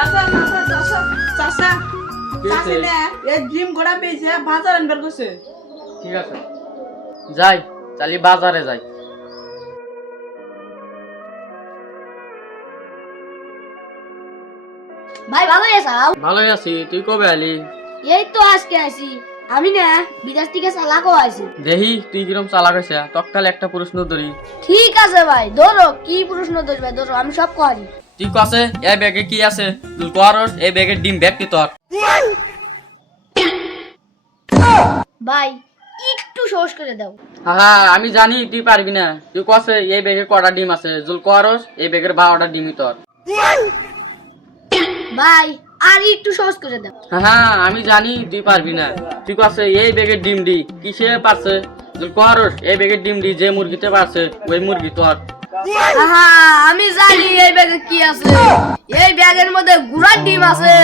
চাচা চাচা চাচা চাচা কি হয়েছে? চাচি না এই ডিম গোড়া পেয়েছে বাজার আনবার গেছে। ঠিক আছে, যাই চালি বাজারে যাই। ভাই ভালো আছো? ভালোই আছি, তুই কবে আলি? এই তো আজকে আইছি। আমি না বিদেশ থেকে চালাকও আইছি। দেহি তুই কিরম চালাক হয়েছে, তৎকাল একটা প্রশ্ন ধরি। ঠিক আছে ভাই, ধরো কি প্রশ্ন ধরবে ধরো, আমি সব করি। তুই কাছে এই ব্যাগে কি আছে? তুই করস এই ব্যাগের ডিম ব্যাগ কি তোর? ভাই একটু সহজ করে দাও। হ্যাঁ আমি জানি তুই পারবি না। তুই কাছে এই ব্যাগে কটা ডিম আছে? জুল করস এই ব্যাগের 12টা ডিমই তোর। ভাই আর একটু সহজ করে দাও। হ্যাঁ আমি জানি তুই পারবি না। তুই কাছে এই ব্যাগের ডিম দি কিসে পারছে? জুল করস এই ব্যাগের ডিম দি যে মুরগিতে পারছে ওই মুরগি তোর। আমি জানি এই ব্যাগে কি আছে। এই ব্যাগের মধ্যে গুড়ার ডিম আছে।